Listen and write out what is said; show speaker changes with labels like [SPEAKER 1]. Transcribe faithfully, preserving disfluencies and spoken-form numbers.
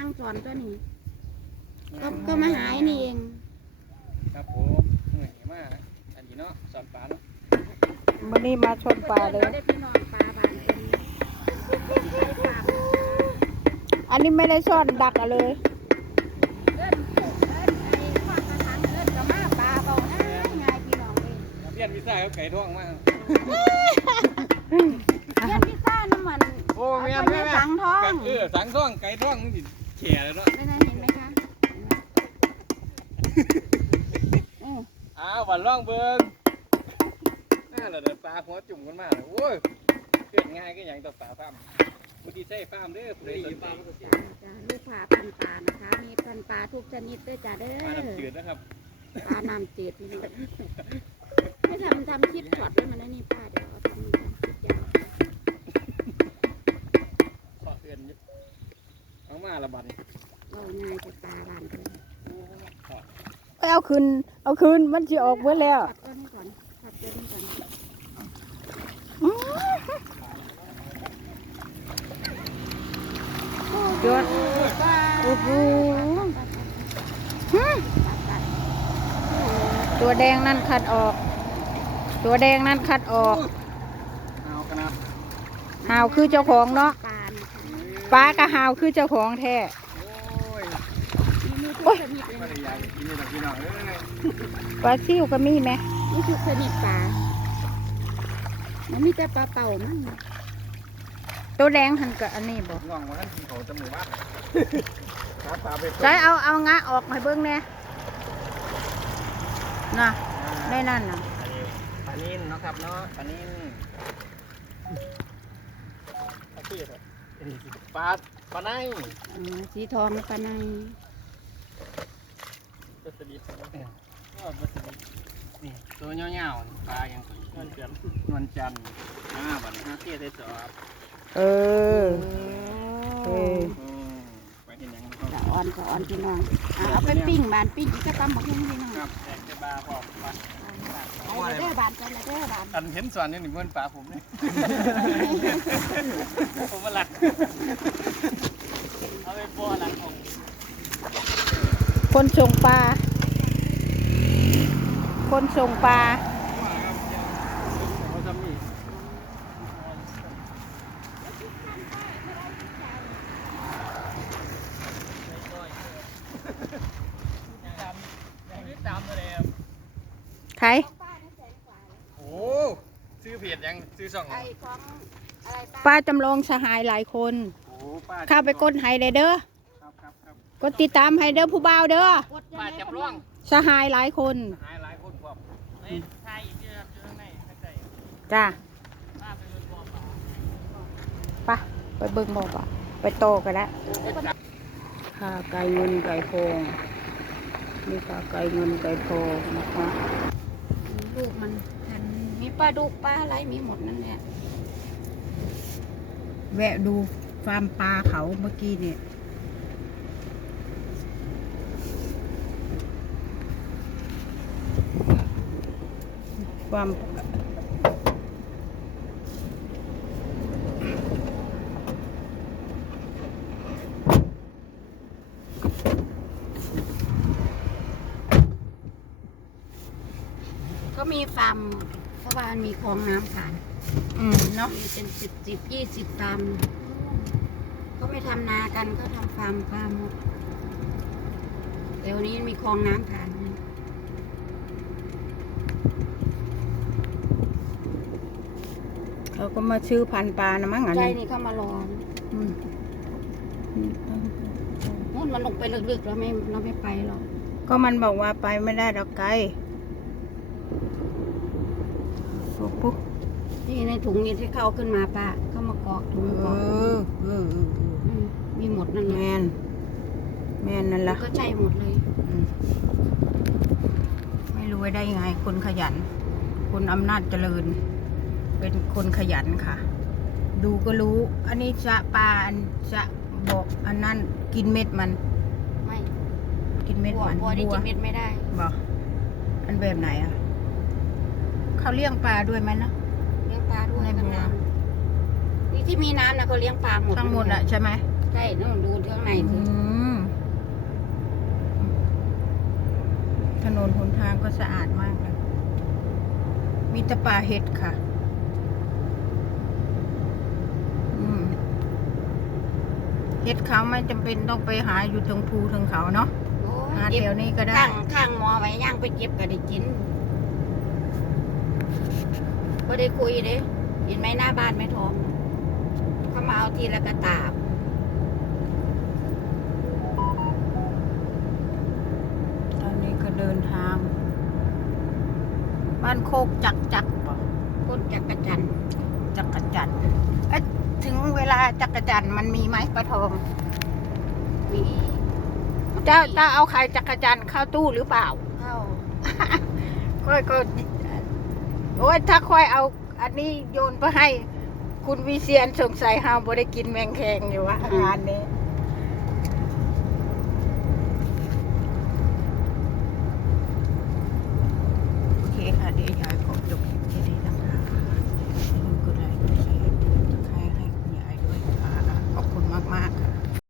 [SPEAKER 1] งสอนตัวนี้ก็ก็มาหายนี่เอง
[SPEAKER 2] ครับผมเหนื่อยมากอันนี้เนาะสอนปลาเนาะ
[SPEAKER 3] วันนี้มาชนปลาเลย
[SPEAKER 1] ได้พี่น้องปลาบานเป็น
[SPEAKER 3] อันนี้ไม่ได้ซ่อนดักอะเลย
[SPEAKER 1] เอิ้นเอิ้นไอ้ข้อกระถางเอิ้นก็มาปลาเบานะง่ายพี่น้องเอง
[SPEAKER 2] เพี้ยนพิซซ่าเขาไก่ท้องมาก
[SPEAKER 1] เลี้ยงพิซซ่าน้ำมัน
[SPEAKER 2] โอ้แม่แม่แม่
[SPEAKER 1] สังท้อง
[SPEAKER 2] เออสังท้องไก่ท้องนี่แฉะเลยเนาะ
[SPEAKER 1] ไม่ได้เห็นไหมคะ
[SPEAKER 2] อ้าววันล่องเบิ้งน่าเราเดินปลาหัวจุ่มกันมากเลยโอ้ยเกิดง่ายก็อย่างต่อปลาฟาร์มบุตรีใช้ฟาร์มเด้อบุตรีฟาร์ม
[SPEAKER 1] จ้าลูกปลาพันปลานะคะมีพันปลาทุกชนิดด้วยจ้าเด้อ
[SPEAKER 2] ปลาน้ำจืดนะครับ
[SPEAKER 1] ปลาน้ำจืดพี่น้องไม่ทำทำคลิปช็อตด้วยมันนะนี่ป้าเดี๋ยวเอาทำทำคลิปยาว
[SPEAKER 2] ขอเตือนเอามาละบัด
[SPEAKER 1] เราง่ายจะปลาบานเลย
[SPEAKER 3] ไปเอาคืนเอาคืนมันจะออกเมื่อแล้ว
[SPEAKER 1] ขัดตัวนี้ก่อนขัดตัวนี้ก่อน
[SPEAKER 3] จดโอ้โหตัวแดงนั่นคัดออกตัวแดงนั่นคัดออก
[SPEAKER 2] เอากันนะ
[SPEAKER 3] หาวคือเจ้าของเนาะปลากระหาวคือเจ้าของแท้
[SPEAKER 2] โอ้ยไม่ได้ใหญ่กินนี่แต่พี่น้องเลย
[SPEAKER 3] ปลาซิ่วก็มีไหม
[SPEAKER 1] นี่คือชนิดปลามันมีแต่ปลาเป่ามั้ง
[SPEAKER 3] ตัวแดงหันกับอันนี้บอก
[SPEAKER 2] ง่องว่าท่านกินเขาจมูกบ้านปลาไป
[SPEAKER 3] ใช้เอาเอางะออกให้เบิ้งแน่น่ะได้นั่นน่ะ
[SPEAKER 2] ปลานิ่นเนาะครับเนาะปลานิ่นปลาปลาใน
[SPEAKER 1] สีทองปลาใน
[SPEAKER 2] ปลาสลิดนี่ตัวเงี้ยวๆปลาอย่างนวลจันทร์นวลจันทร์อ่าบัดนี้ห้าเตี้ยได้จอบ
[SPEAKER 3] เออเออ
[SPEAKER 2] ไปเห็นยัง
[SPEAKER 1] จะอ่อนจะอ่อนพี่น้องเอาไปปิ้งบานปิ้งอีกก็ตำหมกให้พี่น้อง
[SPEAKER 2] ครับแตกจะบาพอปลา
[SPEAKER 1] ไอ้เด้อบานไปเลยเด้อบาน
[SPEAKER 2] อันเห็นส่วนนี่หนึ่งเพื่อนปลาผมเลยผมมาหลักเอาไปปอหลังของ
[SPEAKER 3] คนส่งปลาคนส่งปลา
[SPEAKER 2] เขาทำนี่
[SPEAKER 3] ใคร
[SPEAKER 2] โอ้ซื้อเพจยังซื้อช่อง
[SPEAKER 3] ป้าจำลองสหายหลายคนเข้าไปกดไฮเด้อกดติดตามไฮเด้อผู้บ่าวเด้อ
[SPEAKER 2] ป้าจำลอง
[SPEAKER 3] สหายหลายคน
[SPEAKER 2] สหายหลายคนครับใช่เยอะเยอะใน
[SPEAKER 3] จ้าไปไปเบิ่งบ่ป่ะไปโตกันแล้วค่ะไก่เงินไก่ทองนี่ค่ะไก่เงินไก่ทองนะคะ
[SPEAKER 1] ลูกมันมีปลาดุกปลาอะไรมีหมดนั่นแหละ
[SPEAKER 3] แวะดูฟาร์มปลาเขาเมื่อกี้เนี่ยฟาร์ม
[SPEAKER 1] ก็มีฟาร์มเพราะว่ามันมีคลองน้ำผ่าน
[SPEAKER 3] อืมเนาะ
[SPEAKER 1] มีเป็นสิบสิบยี่สิบฟาร์มก็ไม่ทำนากันก็ทำฟาร์มฟาร์มหมดเดี๋ยวนี้มีคลองน้ำผ่าน
[SPEAKER 3] เขาก็มาชื่อพันปลานะมั้งอัน
[SPEAKER 1] นี้
[SPEAKER 3] ใช่
[SPEAKER 1] นี่เขามารอนู่นมันลงไปลึกๆเราไม่เราไม่ไปหรอก
[SPEAKER 3] ก็มันบอกว่าไปไม่ได้ดอกไก่ปุ๊บ
[SPEAKER 1] นี่ในถุงนี้ที่เข้าขึ้นมาป้าเข้ามากอกถุงกอกมีหมดนั่นแหละ
[SPEAKER 3] แมนแมนนั่นละ
[SPEAKER 1] ก็ใช่หมดเลย
[SPEAKER 3] ไม่รู้ได้ยังไงคนขยันคนอำนาจเจริญเป็นคนขยันค่ะดูก็รู้อันนี้จะปลาอันจะบอกอันนั้นกินเม็ดมัน
[SPEAKER 1] ไม่
[SPEAKER 3] กินเม็ดมัน
[SPEAKER 1] บัวนี่กินเม็ดไม่ได้
[SPEAKER 3] บอกอันแบบไหนอ่ะเขาเลี้ยงปลาด้วยไหมเนาะ
[SPEAKER 1] เลี้ยงปลาด้วยในน้ำนี่ที่มีน้ำนะเขาเลี้ยงปลาหมด
[SPEAKER 3] ทั้งหมดอ่ะใช่ไหม
[SPEAKER 1] ใช่นู่นดูข้างในสิ
[SPEAKER 3] นหนทางก็สะอาดมากเลย มีแตะป่าเห็ดค่ะ อืมเห็ดเขาไม่จำเป็นต้องไปหาอยู่ตรงภูตรงเขาเนาะ
[SPEAKER 1] โอ้ย
[SPEAKER 3] หา
[SPEAKER 1] เก็บ
[SPEAKER 3] แถวนี้ก็ได้
[SPEAKER 1] ข้างข้างหมอไว้ย่างไปเก็บก็ได้กินก็ได้คุยเด้เห็นไหมหน้าบ้านไม่ทองเขามาเอาทีละกระตาบ
[SPEAKER 3] ตอนนี้ก็เดินทาง บ้านโคกจักจักป่ะ
[SPEAKER 1] ก้นจักรจันทร์
[SPEAKER 3] จักรจันทร์เอ๊ะถึงเวลาจักรจันทร์มันมีไหมปลาทอง
[SPEAKER 1] มี
[SPEAKER 3] เจ้าเจ้าเอาไข่จักรจันทร์เข้าตู้หรือเปล่า
[SPEAKER 1] เข้า
[SPEAKER 3] ค่อยก็โอ้ยถ้าค่อยเอา อันนี้โยนไปให้ คุณวิเชียนสงสัยเฮาบ่ได้กินแมงแคงอยู่ว่างานนี้